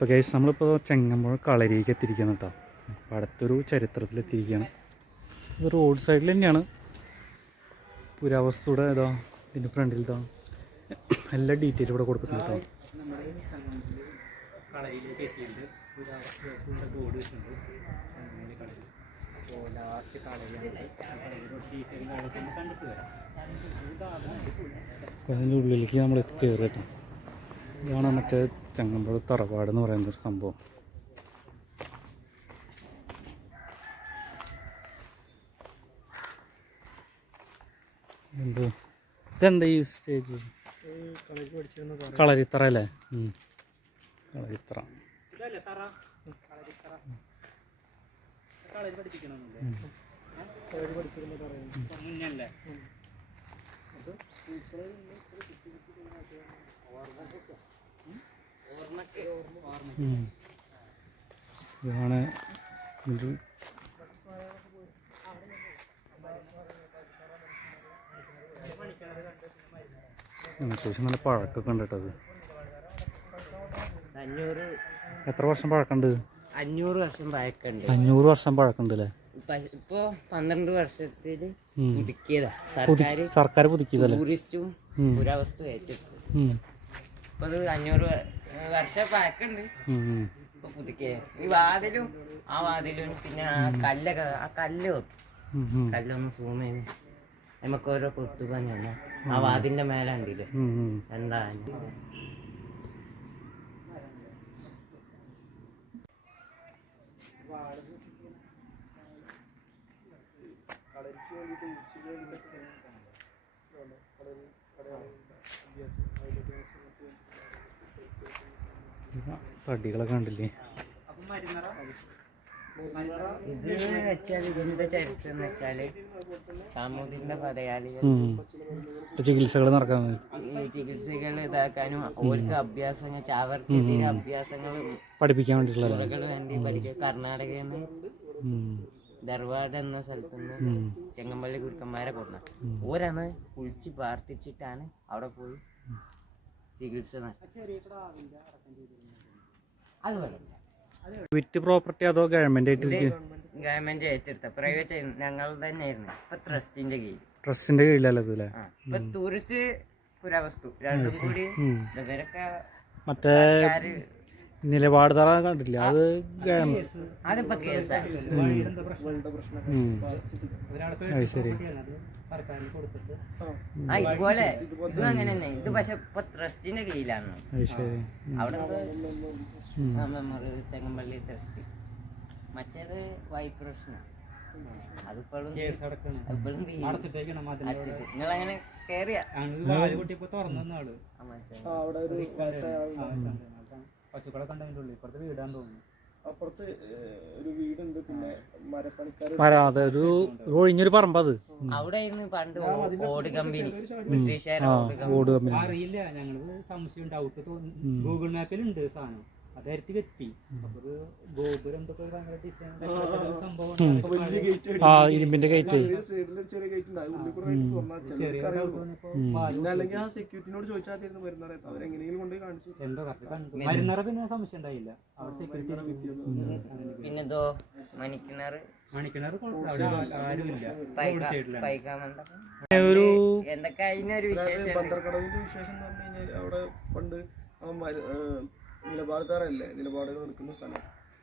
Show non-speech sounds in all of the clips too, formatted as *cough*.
അപ്പോൾ കേസ് നമ്മളിപ്പോൾ ചെങ്ങമ്പുഴ കളരിയൊക്കെ എത്തിയിരിക്കുന്നു കേട്ടോ അപ്പോൾ അടുത്തൊരു ചരിത്രത്തിൽ എത്തിയിരിക്കുകയാണ് ഇത് റോഡ് സൈഡിൽ തന്നെയാണ്. പുരാവസ്തുടെ ഏതാ ഇതിന്റെ ഫ്രണ്ടിൽ ഇതാ എല്ലാ ഡീറ്റെയിലും ഇവിടെ കൊടുക്കുന്നുണ്ട് കേട്ടോ അതിന്റെ ഉള്ളിലേക്ക് നമ്മൾ കേട്ടോ ഇതാണ് മറ്റേ ചങ്ങമ്പുഴ തറവാട് എന്ന് പറയുന്ന ഒരു സംഭവം ഇതെന്താ ഈ സ്റ്റേജ്? കളരിത്തറ അല്ലേ. കളരിത്തറ. പഠിപ്പിക്കണമെന്നില്ലേ ഇതാണ് അത്യാവശ്യം നല്ല പഴക്കൊക്കെ ഉണ്ട് കേട്ടത് അഞ്ഞൂറ്. എത്ര വർഷം പഴക്കണ്ട് അഞ്ഞൂറ് വർഷം പഴക്കണ്ട് അഞ്ഞൂറ് വർഷം പഴക്കമുണ്ട് അല്ലേ? ഇപ്പോ പന്ത്രണ്ട് വർഷത്തിൽ. പുതുക്കിയതാ. സർക്കാർ സർക്കാർ പുതുക്കിയതല്ലേ? ടൂറിസ്റ്റും. പുരാവസ്തു ഏറ്റെടുത്തു. അത് അഞ്ഞൂറ് വർഷം പാക്ക് ഉണ്ട് ഉം. ഇപ്പൊ പുതുക്കിയ ഈ വാതിലും ആ വാതിലും പിന്നെ ആ കല്ലൊക്കെ ആ കല്ല് വെക്കും. കല്ലൊന്ന് സൂം ചെയ്ത് നമുക്ക് ഓരോ കൊട്ടുപണിയാണ് ആ വാതിലിന്റെ മേലെ ഉണ്ടല്ലേ വേണ്ടിയിട്ട് ഉം. എന്താ തടികളൊക്കെ കണ്ടില്ലേ? ഇത് വെച്ചാൽ ഇതിന്റെ ചരിത്രം എന്ന് വെച്ചാൽ സാമൂഹിക പടയാളികൾ ചികിത്സകൾ നടക്കാൻ ചികിത്സകൾ ഇതാക്കാനും ഓർക്ക് അഭ്യാസങ്ങൾ ചാവർക്കെതിരെ അഭ്യാസങ്ങൾ പഠിപ്പിക്കാൻ വേണ്ടിയിട്ടുള്ള വേണ്ടി പഠിക്കുക. കർണാടകയിൽ നിന്ന് ധർവാഡ് എന്ന സ്ഥലത്ത് നിന്ന് ചെങ്ങമ്പള്ളി ഗുരുക്കന്മാരെ കൊടുക്കണം ഓരാണ് കുളിച്ച് പ്രാർത്ഥിച്ചിട്ടാണ് അവിടെ പോയി. ചികിത്സ നടത്തുന്നത് അത് വേണം വിറ്റ് പ്രോപ്പർട്ടി അതോ ഗവൺമെന്റ് ആയിട്ട് ഗവൺമെന്റ് ഏറ്റെടുത്ത പ്രൈവറ്റ് ഞങ്ങൾ തന്നെയായിരുന്നു. ഇപ്പൊ ട്രസ്റ്റിന്റെ കീഴിൽ. ട്രസ്റ്റിന്റെ കീഴിലല്ലേ ഇത് അല്ലേ ആ ഇപ്പൊ ടൂറിസ്റ്റ് പുരാവസ്തു. രണ്ടും കൂടി. ഇവരൊക്കെ മറ്റേ നിലപാട് തറ കണ്ടില്ല അത് അതിപ്പോ കേസാണ് ശരി. ആ ഇതുപോലെ ഇതും അങ്ങനെ തന്നെ ഇത് പക്ഷെ ഇപ്പൊ ട്രസ്റ്റിന്റെ കീഴിലാണ് അത് ശരി. അവിടെ തെങ്ങമ്പള്ളി ട്രസ്റ്റ് മറ്റേത് വൈപ്രശ്ന. അതിപ്പോഴും നിങ്ങളങ്ങനെ കേറിയ? തുറന്നു അവിടെ ഒരു ആ, അതാണ്. പശുക്കളെ കണ്ടതിന്റെ ഉള്ളിൽ. ഇപ്പുറത്തെ വീടാന്ന് തോന്നുന്നു. അപ്പുറത്ത് ഒരു വീടുണ്ട്. പിന്നെ മരപ്പണിക്കാർ മരം അതെ ഒരു ഒരു ഒഴിഞ്ഞൊരു പറമ്പ് അത് അവിടെ പണ്ട് ഓട് കമ്പനി. ബ്രിട്ടീഷുകാരെ ആ ഓട് കമ്പനി. അറിയില്ല ഞങ്ങൾ സംശയം ഡൗട്ട് തോന്നി ഗൂഗിൾ മാപ്പിൽ ഉണ്ട് സാധനം. ആ ഇരുമ്പിന്റെ ഗേറ്റ് പിന്നെ സെക്യൂരിറ്റിനോട് ചോദിച്ചാൽ മരുന്നറ സംശയം ഉണ്ടായില്ല. അവിടെ സെക്യൂരിറ്റി പിന്നെ ഇതോ മണിക്കിണർ. മണിക്കിണർ ഒരു എന്തൊക്കെ അതിനൊരു വിശേഷം? വിശേഷം എന്ന് പറഞ്ഞു കഴിഞ്ഞാൽ അവിടെ പണ്ട് നിലപാടുകാരല്ലേ? നിലപാടുകൾ എടുക്കുന്ന സ്ഥലം.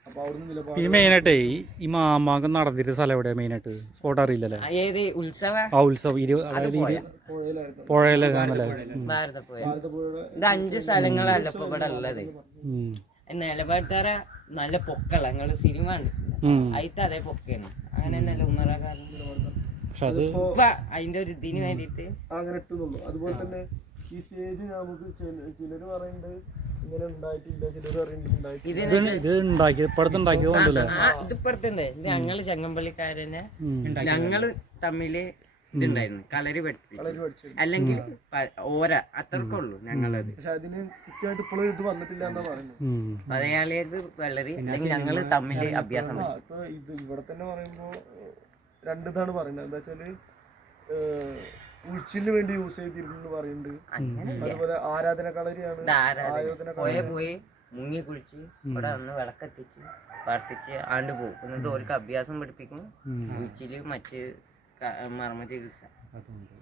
അപ്പോൾ അവിടുന്ന് നിലപാട് ഈ മെയിനായിട്ടേ ഈ- മാമാങ്കം നടന്നിട്ട് സ്ഥലം എവിടെ മെയിനായിട്ട്? സ്പോട്ട് അറിയില്ലല്ലേ? ഏത്? ഉത്സവ? ആ ഉത്സവം. ഇരു അതായത് ഇരു പുഴയിലായിരുന്നു. പുഴയിലാണല്ലേ ഭാരതപ്പുഴ. ഭാരതപ്പുഴയുടെ ഇത് അഞ്ച് സ്ഥലങ്ങളല്ല ഇപ്പൊ ഇവിടെ ഉള്ളത്. ഉം. നിലപാടുത്തറ നല്ല പൊക്കള. നിങ്ങൾ സിനിമ കണ്ടിട്ടില്ല? ഉം. അതിത്തെ അതേ പൊക്കയാണ് അങ്ങനെ തന്നെയല്ല ഉമ്മറ കാലം. പക്ഷെ അത് അതിന്റെ ഒരു ഇതിന് വേണ്ടിട്ട് അങ്ങനെ ഇട്ടുന്നുള്ളൂ അതുപോലെ തന്നെ ഈ സ്റ്റേജ് നമുക്ക് ചിലർ ഇങ്ങനെ ഉണ്ടായിട്ടില്ല ചിലർ പറയുന്നുണ്ട് ഇതിപ്പുറത്തുണ്ട് ഞങ്ങൾ ചെങ്ങമ്പള്ളിക്കാരനെ ഞങ്ങൾ തമ്മിൽ ഇതുണ്ടായിരുന്നു. കളരി പഠിച്ചത് അല്ലെങ്കിൽ ഓര അത്രക്കുള്ളൂ ഞങ്ങളത്. പക്ഷെ അതിന് കൃത്യമായിട്ട് ഇപ്പോഴും ഇത് വന്നിട്ടില്ല എന്നാ പറയുന്നത്. മലയാളിയത് കളരി അല്ലെങ്കിൽ ഞങ്ങൾ തമ്മിൽ അഭ്യാസം ഇവിടെ തന്നെ പറയുമ്പോ രണ്ടിതാണ് പറയുന്നത്. എന്താ വെച്ചാൽ ഉഴിച്ചിലിന് വേണ്ടി യൂസ് ചെയ്തിരുന്നു പറയുന്നുണ്ട്. അങ്ങനെ അതുപോലെ ആരാധന കളരിയാണ് ആരാധന. പോയി മുങ്ങി കുളിച്ച് ഇവിടെ വന്ന് വിളക്കെത്തിച്ച് പ്രാർത്ഥിച്ച് ആണ്ട് പോകും. എന്നിട്ട് ഓർക്ക് അഭ്യാസം പഠിപ്പിക്കും. ഉച്ചിൽ മറ്റ് മർമ്മ ചികിത്സ.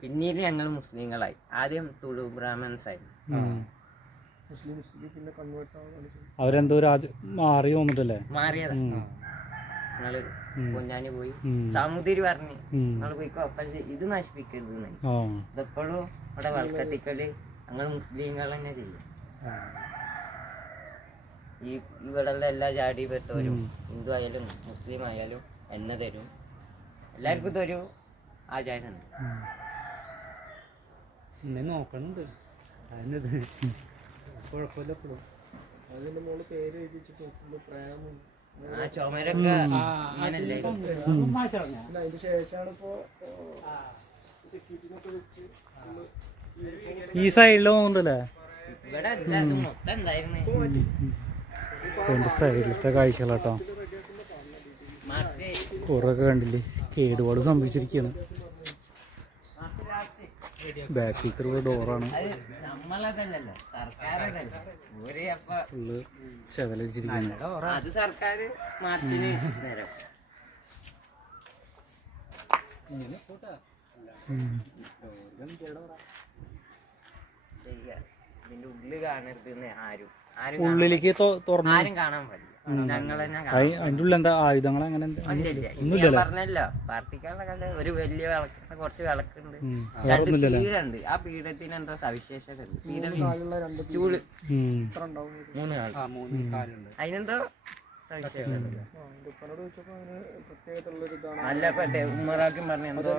പിന്നീട് ഞങ്ങൾ മുസ്ലിങ്ങളായി. ആദ്യം തുളു ബ്രാഹ്മൺസ് ആയി അവരെന്തോ രാജ മാറി തോന്നിട്ടല്ലേ മാറിയതാ. നിങ്ങൾ പൊന്നാനി പോയി. സാമൂതിരി പറഞ്ഞു. നിങ്ങൾ പോയിക്കോ അപ്പം ഇത് നശിപ്പിക്കരുത് ഇതെപ്പോഴും ഇവിടെ വൽക്കത്തിക്കൽ ഞങ്ങൾ മുസ്ലിങ്ങൾ തന്നെ ചെയ്യും. ഈ ഇവിടെയുള്ള എല്ലാ ജാതി പെട്ടവരും ഹിന്ദു ആയാലും മുസ്ലിം ആയാലും എണ്ണ തരും. എല്ലാവർക്കും ഇതൊരു ആചാരമുണ്ട്. നോക്കണുണ്ട്. അതിനത് കുഴപ്പമില്ല ഇപ്പോഴും. അതിന്റെ മോൾ പേര് എഴുതി വെച്ചിട്ട് ഫുള്ള് പ്രേമം. ആ ചുമരൊക്കെ ശേഷമാണ് ഇപ്പോ സെക്യൂരിറ്റിനൊക്കെ വെച്ച് ഫുള്ള് ഈ സൈഡിൽ പോകുന്നുണ്ടല്ലേ ഇവിടെ അല്ല ഇത് മൊത്തം ഉണ്ടായിരുന്നേ എന്റെ സൈഡിലത്തെ കാഴ്ചകളാട്ടോ. കുറൊക്കെ കണ്ടില്ലേ? കേടുപാട് സംഭവിച്ചിരിക്കുകയാണ്. ബാക്കിൽ ഡോറാണ് ഫുള്ള് ചെതലിച്ചിരിക്കുകയാണ് അത് സർക്കാർ മാർച്ചിന് തരും. ഇങ്ങനെ പോട്ടാ. ചെയ്യാ. ഇതിന്റെ ഉള്ളിൽ കാണരുത് ആരും ആരും ഉള്ളിലേക്ക് ആരും കാണാൻ പാടില്ല അതിന്റെ ഉള്ളിൽ എന്താ? ആയുധങ്ങൾ അങ്ങനെ പറഞ്ഞല്ലോ പാർട്ടിക്കാരുടെ ഒരു വലിയ വിളക്ക് കുറച്ച് വിളക്കുണ്ട്. രണ്ട് പീഠുണ്ട് ആ പീഠത്തിന് എന്തോ സവിശേഷത ചൂട്. അതിനെന്തോ അല്ല ഉമ്മറാക്കും പറഞ്ഞ എന്തോ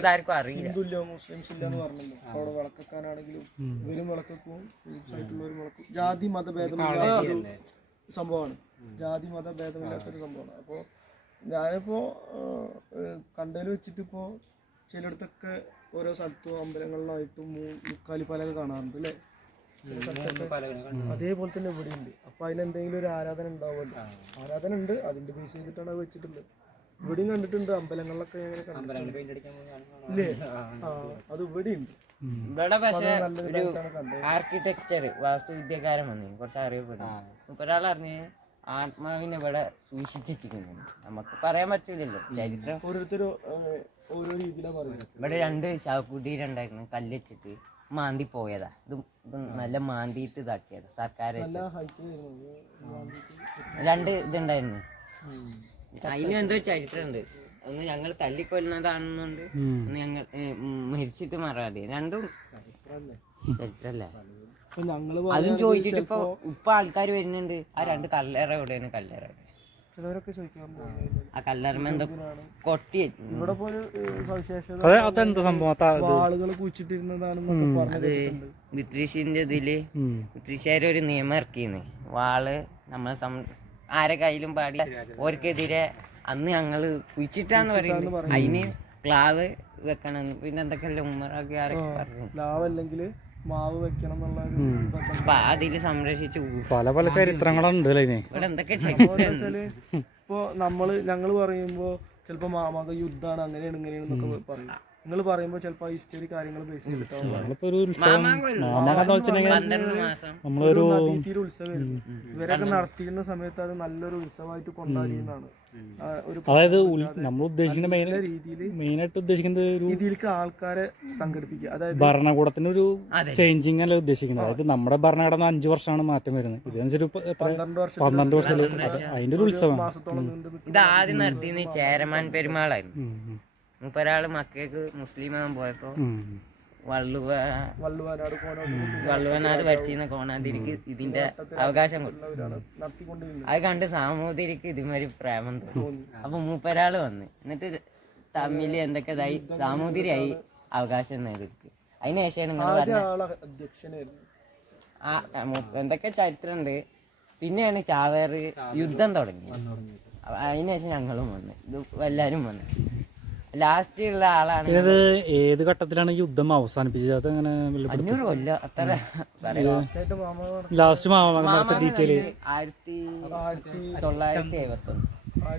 അതാർക്കും അറിയില്ല. ഹിന്ദുല്ല മുസ്ലിംസ് ഇല്ല എന്ന് പറഞ്ഞല്ലോ? അവിടെ വിളക്കാനാണെങ്കിലും ഇവരും വിളക്കും. ജാതി ഒരു സംഭവമാണ്. ജാതി മത ഭേദമില്ലാത്തൊരു സംഭവമാണ്. അപ്പോൾ ഞാനിപ്പോൾ കണ്ടതിൽ വെച്ചിട്ടിപ്പോൾ ചിലയിടത്തൊക്കെ ഓരോ സ്ഥലത്തും അമ്പലങ്ങളിലായിട്ടും പലക കാണാറുണ്ട് അല്ലേ? അതേപോലെ തന്നെ ഇവിടെ ഉണ്ട് അപ്പൊ അതിനെന്തെങ്കിലും ഒരു ആരാധന ഉണ്ടാവുമല്ലോ. ആരാധന ഉണ്ട്. അതിന്റെ ബേസ് ചെയ്തിട്ടാണ് അത് വെച്ചിട്ടുള്ളത്. ഇവിടെയും കണ്ടിട്ടുണ്ട് അമ്പലങ്ങളിലൊക്കെ ഇല്ലേ? ആ അത് ഇവിടെ ഉണ്ട് ഇവിടെ പക്ഷെ ഒരു ആർക്കിടെക്ചർ വാസ്തുവിദ്യക്കാരൻ വന്നു. കുറച്ച് അറിയപ്പെടുന്നു ഒരാൾ അറിഞ്ഞ് ആത്മാവിനെ ഇവിടെ സൂക്ഷിച്ചിരിക്കുന്നു നമുക്ക് പറയാൻ പറ്റൂലല്ലോ. ചരിത്രം. ഇവിടെ രണ്ട് ശവകുടീരുണ്ടായിരുന്നു കല്ലിച്ചിട്ട് മാന്തി പോയതാ. ഇത് ഇത് നല്ല മാന്തിയിട്ട് ഇതാക്കിയതാ. സർക്കാർ രണ്ട് ഇതുണ്ടായിരുന്നു. അതിന് എന്തോ ചരിത്രമുണ്ട്. ഒന്ന് ഞങ്ങൾ തല്ലിക്കൊല്ലുന്നതാണെന്നുണ്ട്. ഒന്ന് ഞങ്ങൾ മരിച്ചിട്ട് മാറാതെ. രണ്ടും ചരിത്രല്ലേ? അതും ചോദിച്ചിട്ട് ഇപ്പൊ ഇപ്പൊ ആൾക്കാർ വരുന്നുണ്ട്. ആ രണ്ട് കല്ലേറ എവിടെയാണ് കല്ലേറ? എവിടെ? ചിലവരൊക്കെ ചോദിക്കാൻ ആ കല്ലേറ എന്തോ കൊട്ടി ഇവിടെ പോലെ സവിശേഷത അതെ അതെന്താ സംഭവം? അതാ ഇത്. ആളുകൾ കുഴിച്ചിട്ടിരുന്നതാണെന്നൊക്കെ പറഞ്ഞു അത് ബ്രിട്ടീഷിന്റെ ഇതിൽ ബ്രിട്ടീഷുകാർ ഒരു നിയമം ഇറക്കിന്ന്. വാൾ നമ്മളെ ആരെ കയ്യിലും പാടി ഓർക്കെതിരെ അന്ന് ഞങ്ങൾ കുഴിച്ചിട്ടാന്ന് പറയുന്നത് അതിന് ക്ലാവ് വെക്കണം പിന്നെ എന്തൊക്കെയല്ലേ ഉമ്മറൊക്കെ ആരൊക്കെ പറഞ്ഞു. മാവ് വെക്കണം എന്നുള്ള ഇതൊക്കെ ഉണ്ട്. അപ്പൊ അതിൽ സംരക്ഷിച്ചു. പല പല ചരിത്രങ്ങളുണ്ട് ഇവിടെ എന്തൊക്കെ ഇപ്പൊ നമ്മൾ ഞങ്ങൾ പറയുമ്പോ ചിലപ്പോ മാമാക യുദ്ധാണ് അങ്ങനെയാണ് ഇങ്ങനെയാണ് എന്നൊക്കെ പറയും. നിങ്ങൾ പറയുമ്പോൾ ചിലപ്പോ ഹിസ്റ്ററി കാര്യങ്ങൾ ബേസ് ചെയ്തിട്ടാവും നമ്മളിപ്പോ ഒരു ഉത്സവം മാമാങ്കം നമ്മളൊരു നദീതീര ഇവരൊക്കെ നടത്തിയിരുന്ന സമയത്ത് അത് നല്ലൊരു ഉത്സവമായിട്ട് കൊണ്ടാടിയെന്നാണ്. അതായത് നമ്മൾ ഉദ്ദേശിക്കുന്ന മെയിൻ രീതിയിൽ മെയിനായിട്ട് ഉദ്ദേശിക്കുന്നത് ഒരു ഇതിലേക്ക് ആൾക്കാരെ സംഘടിപ്പിക്കുക. അതായത് ഭരണകൂടത്തിന് ഒരു ചേഞ്ചിങ് അല്ല ഉദ്ദേശിക്കുന്നത്? അതായത് നമ്മുടെ ഭരണഘടന അഞ്ചു വർഷമാണ് മാറ്റം വരുന്നത്. ഇതനുസരിച്ച് പന്ത്രണ്ട് വർഷം. അതിന്റെ ഒരു ഉത്സവം ഇത് ആദ്യം നടത്തിയത് ചേരമാൻ പെരുമാളായിരുന്നു. മുപ്പൊരാൾ മക്കൾക്ക് മുസ്ലിം ആകാൻ പോയപ്പോ വള്ളുവ വള്ളുവനാട് വരച്ചിരുന്ന കോണാതിരിക്ക് ഇതിന്റെ അവകാശം കൊടുത്തു. അത് കണ്ട് സാമൂതിരിക്ക് ഇതുമാതിരി പ്രേമം തോന്നി. അപ്പൊ മൂപ്പരാൾ വന്ന്. എന്നിട്ട് തമ്മിൽ എന്തൊക്കെതായി? സാമൂതിരിയായി അവകാശം നേടിക്ക് അതിനുശേഷം നിങ്ങൾ ആദ്യ പറഞ്ഞ ആളെ ആ ആ, എന്തൊക്കെ ചരിത്രമുണ്ട് പിന്നെയാണ് ചാവേർ യുദ്ധം തുടങ്ങി. അതിനുശേഷം ഞങ്ങളും വന്ന്. ഇത് എല്ലാരും വന്ന്. ലാസ്റ്റ് ഉള്ള ആളാണ് ഇത് ഏത് ഘട്ടത്തിലാണ് യുദ്ധം അവസാനിപ്പിച്ചത്? അത് അങ്ങനെ അഞ്ഞൂറ് കൊല്ലം അത്ര ലാസ്റ്റ് ഡീറ്റെയിൽ ആയിരത്തി തൊള്ളായിരത്തി എഴുപത്തി ഒന്ന്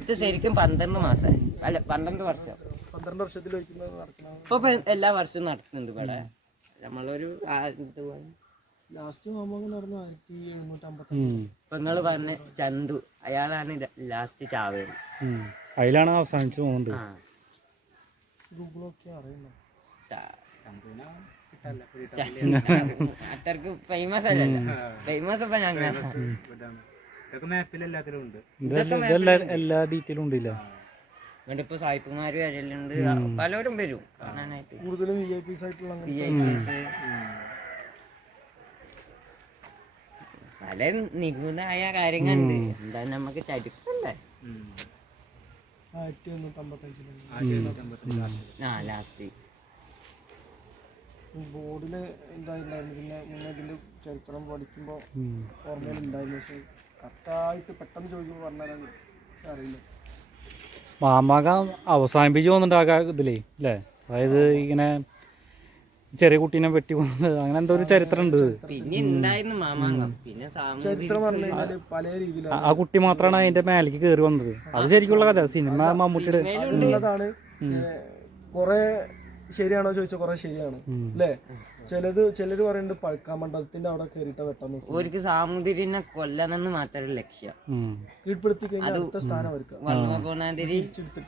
ഇത് ശരിക്കും പന്ത്രണ്ട് മാസമായി അല്ല പന്ത്രണ്ട് വർഷം. പന്ത്രണ്ട് വർഷത്തിൽ ഇപ്പൊ എല്ലാ വർഷവും നടത്തുന്നുണ്ട് ഇവിടെ. നമ്മളൊരു. ലാസ്റ്റ് നടന്ന ആയിരത്തി. ഇപ്പൊ നിങ്ങൾ പറഞ്ഞ ചന്തു അയാളാണ് ലാസ്റ്റ് ചാവേ. അതിലാണ് അവസാനിച്ചു പോകുന്നത് ആ. ഗൂഗിളൊക്കെ അത്രയ്ക്ക് ഫേമസ് അല്ലല്ലോ. ഫേമസ് ഇപ്പൊ ഞങ്ങൾ എല്ലാ ഡീറ്റെയിലും ഉണ്ടില്ല ഇപ്പൊ സായിപ്പുമാര് വരലുണ്ട്. പലരും വരും. കാണാനായിട്ട്. കൂടുതലും വി ഐ പീസ് ആയിട്ടുള്ള അങ്ങനെ VIPs. പല നിഗൂഢമായ കാര്യങ്ങളുണ്ട്. എന്താ നമ്മക്ക് ചരിത്രല്ലേ. ആയിരത്തി അമ്പത്തഞ്ചിലാണ് അമ്പത്തി ആ ലാസ്റ്റ് ബോർഡിൽ എന്തായിട്ടുണ്ടായിരുന്നു പിന്നെ മുന്നേ ഇതിന്റെ ചരിത്രം പഠിക്കുമ്പോൾ ഓർമ്മയിൽ ഓർമ്മയിലുണ്ടായിരുന്നു. പക്ഷെ കറക്റ്റായിട്ട് പെട്ടെന്ന് ചോദിക്കുമ്പോൾ പറഞ്ഞാൽ അറിയില്ല മാമാക അവസാനിപ്പിച്ച് ആ കാ- ഇതിലേ അല്ലേ അതായത് ഇങ്ങനെ ചെറിയ കുട്ടീനെ വെട്ടി പോകുന്നത് അങ്ങനെ എന്തോ ഒരു ചരിത്രം ഉണ്ട് പിന്നെ ഉണ്ടായിരുന്നു മാമാങ്കം പിന്നെ സാമൂഹിക ചരിത്രം പറഞ്ഞു രീതിയിലാണ്. ആ- കുട്ടി മാത്രമാണ് അതിന്റെ മേലേക്ക് കയറി വന്നത്. അത് ശരിക്കുള്ള കഥ. സിനിമ മമ്മൂട്ടിയുടെ കൊറേ കുറെ ശരിയാണോ ചോദിച്ച കൊറേ ശരിയാണ്. അല്ലേ ചിലത് ചിലര് പറയുന്നുണ്ട് പഴക്കാ മണ്ഡലത്തിന്റെ അവിടെ കയറിയിട്ട് വെട്ടാൻ ഒരു സാമൂതിരിനെ കൊല്ലണമെന്ന് മാത്രമേ ലക്ഷ്യം. കീഴ്പ്പെടുത്തി കഴിഞ്ഞാൽ അടുത്ത സ്ഥാനം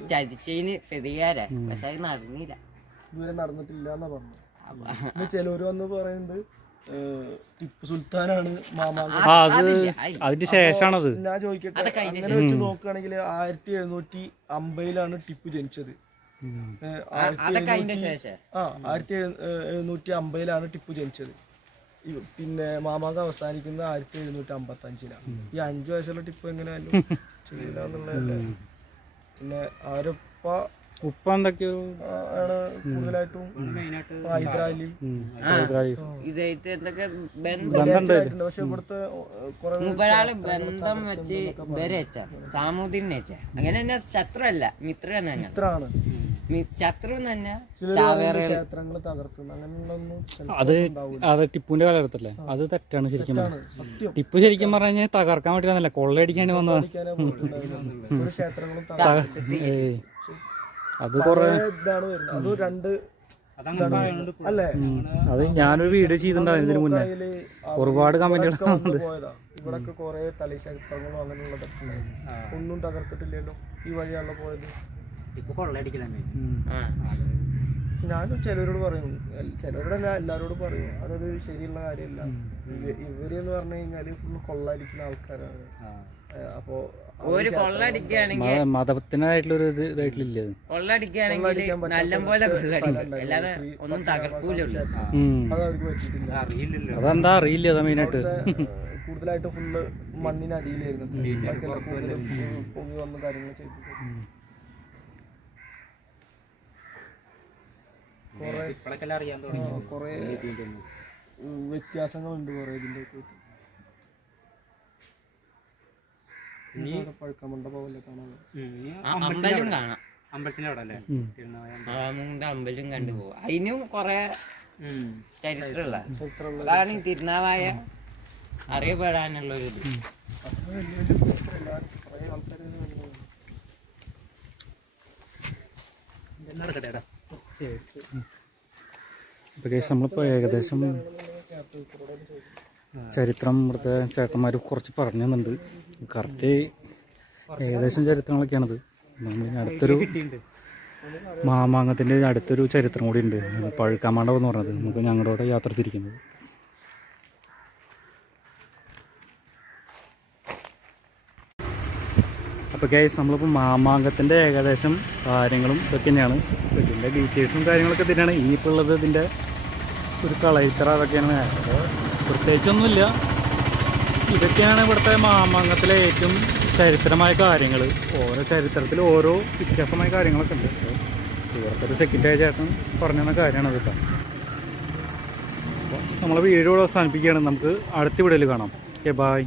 ചതിച്ചതിന് പ്രതികാര. പക്ഷെ അത് നടന്നില്ല. ഇതുവരെ നടന്നിട്ടില്ല എന്നാ പറഞ്ഞു *laughs* ചിലര് വന്ന് പറയുന്നുണ്ട് ഏഹ്, ടിപ്പു സുൽത്താനാണ് അതില്ല. അതിന്റെ ശേഷാണത്. ഞാൻ ചോദിക്കട്ടെ അങ്ങനെ വെച്ച് നോക്കുകയാണെങ്കിൽ ആയിരത്തി എഴുന്നൂറ്റി അമ്പതിലാണ് ടിപ്പു ജനിച്ചത്. ആ ആയിരത്തി എഴുന്നൂറ്റി അമ്പതിലാണ് ടിപ്പു ജനിച്ചത്. പിന്നെ മാമാങ്കം അവസാനിക്കുന്നത് ആയിരത്തി എഴുന്നൂറ്റി അമ്പത്തി അഞ്ചിലാണ് ഈ അഞ്ചു വയസ്സുള്ള ടിപ്പ് എങ്ങനെയായാലും *laughs* ചെയ്യില്ല എന്നുള്ളതല്ലേ പിന്നെ ആരപ്പ ഉപ്പ എന്തൊക്കെയോ? ആണ് കൂടുതലായിട്ടും മെയിനായിട്ട് ഹൈദരാലി. ഉം. ഹൈദരാബാദ്. ഇതായിട്ട് എന്തൊക്കെ ബന്ധം പക്ഷെ ഇവിടുത്തെ ബന്ധം വെച്ച് ഇവരെ വെച്ച. സാമൂതിരിനെ വെച്ച. അങ്ങനെ തന്നെ ശത്രു അല്ല മിത്രൻ തന്നെ ഇത്രാണ് മി- ശത്രു തന്നെ ക്ഷേത്രങ്ങൾ തകർത്തുന്നു. അങ്ങനെയുള്ളൊന്നും അത് അത് ടിപ്പുവിന്റെ കാലഘട്ടത്തില്ലേ അത് തെറ്റാണ് ശരിക്കും. ടിപ്പു ശരിക്കും പറഞ്ഞാൽ തകർക്കാൻ പറ്റില്ല കൊള്ളയടിക്കാൻ വന്നതാ. *laughs* ക്ഷേത്രങ്ങളും. അത് കൊറേ ഇതാണ് വരുന്നത്. അത് രണ്ട്. അല്ലേ. അത് ഞാനൊരു വീഡിയോ ചെയ്തിട്ടുണ്ടായിരുന്നു ഇതിന് മുന്നേ. ഒരുപാട് കമന്റുകൾ ഇവിടൊക്കെ കുറെ തളി ക്ഷേത്രങ്ങളും അങ്ങനെയുള്ളതൊക്കെ. ഒന്നും തകർത്തിട്ടില്ലല്ലോ ഈ വഴിയാണല്ലോ പോയത്. ഞാനും ചിലരോട് പറയും. ചിലരോട് ചിലരോടല്ല എല്ലാരോടും പറയും. അതൊരു ശരിയുള്ള കാര്യമല്ല. ഇവ- ഇവർ എന്ന് പറഞ്ഞു കഴിഞ്ഞാൽ ഫുള്ള് കൊള്ളടിക്കുന്ന ആൾക്കാരാണ്. അപ്പോ ഒരു കൊള്ളടിക്കുകയാണെങ്കിൽ മതത്തിനായിട്ടുള്ള ഒരു ഇത് ഇതായിട്ടില്ല കൊള്ളടിക്കുകയാണെങ്കിൽ നല്ലപോലെ കൊള്ളടിക്കും. അല്ലാതെ ഒന്നും തകർക്കൂല അതെന്താ അറിയില്ല അതാ മെയിനായിട്ട്. *laughs* കൂടുതലായിട്ട് ഫുള്ള് മണ്ണിനടിയിലായിരുന്നു പൊങ്ങി വന്ന കാര്യങ്ങൾ കുറെ വ്യത്യാസങ്ങളുണ്ട് കുറെ ഇതിന്റെ ഒക്കെ ആയിട്ട്. കണ്ടു അമ്പലം കാണാം. അമ്പലത്തിന്റെ അവിടെ അല്ലേ. തിരുനാവായ കണ്ടുപോകും അതിനും കൊറേ. ചരിത്രമുള്ള. അതാണ് ഈ തിരുനാവായ അറിയപ്പെടാനുള്ള ഒരു ഇത്. നടക്കട്ടെ ഏകദേശം ചരിത്രം ഇവിടുത്തെ ചേട്ടന്മാർ കുറച്ച് പറഞ്ഞു തന്നുണ്ട് കറക്റ്റ് ഏകദേശം ചരിത്രങ്ങളൊക്കെയാണത്. നമ്മൾ അടുത്തൊരു മാമാങ്കത്തിന്റെ അടുത്തൊരു ചരിത്രം കൂടി ഉണ്ട് പഴുക്കാമാണ്ടവ് എന്ന് പറഞ്ഞത്. നമുക്ക് ഞങ്ങളുടെ കൂടെ യാത്ര തിരിക്കുന്നത്. അപ്പോൾ ഗൈസ് നമ്മളിപ്പോൾ മാമാങ്കത്തിന്റെ ഏകദേശം കാര്യങ്ങളും ഇതൊക്കെ തന്നെയാണ് ഇതിന്റെ ഡീറ്റെയിൽസും കാര്യങ്ങളൊക്കെ തന്നെയാണ് ഇനിയിപ്പോൾ ഉള്ളത് ഇതിന്റെ ഒരു കളയിത്തറ അതൊക്കെയാണ് അപ്പോൾ പ്രത്യേകിച്ചൊന്നുമില്ല. ഇതൊക്കെയാണ് ഇവിടുത്തെ മാമാങ്കത്തിലെ ഏറ്റവും ചരിത്രമായ കാര്യങ്ങൾ ഓരോ ചരിത്രത്തിൽ ഓരോ വ്യത്യാസമായ കാര്യങ്ങളൊക്കെ ഉണ്ട്. ഇവിടുത്തെ ഒരു സെക്രട്ടറി ചേട്ടൻ പറഞ്ഞ കാര്യമാണ് കേട്ടോ. നമ്മളെ വീഡിയോ അവസാനിപ്പിക്കുകയാണ്. നമുക്ക് അടുത്ത വീഡിയോയിൽ കാണാം. Okay bye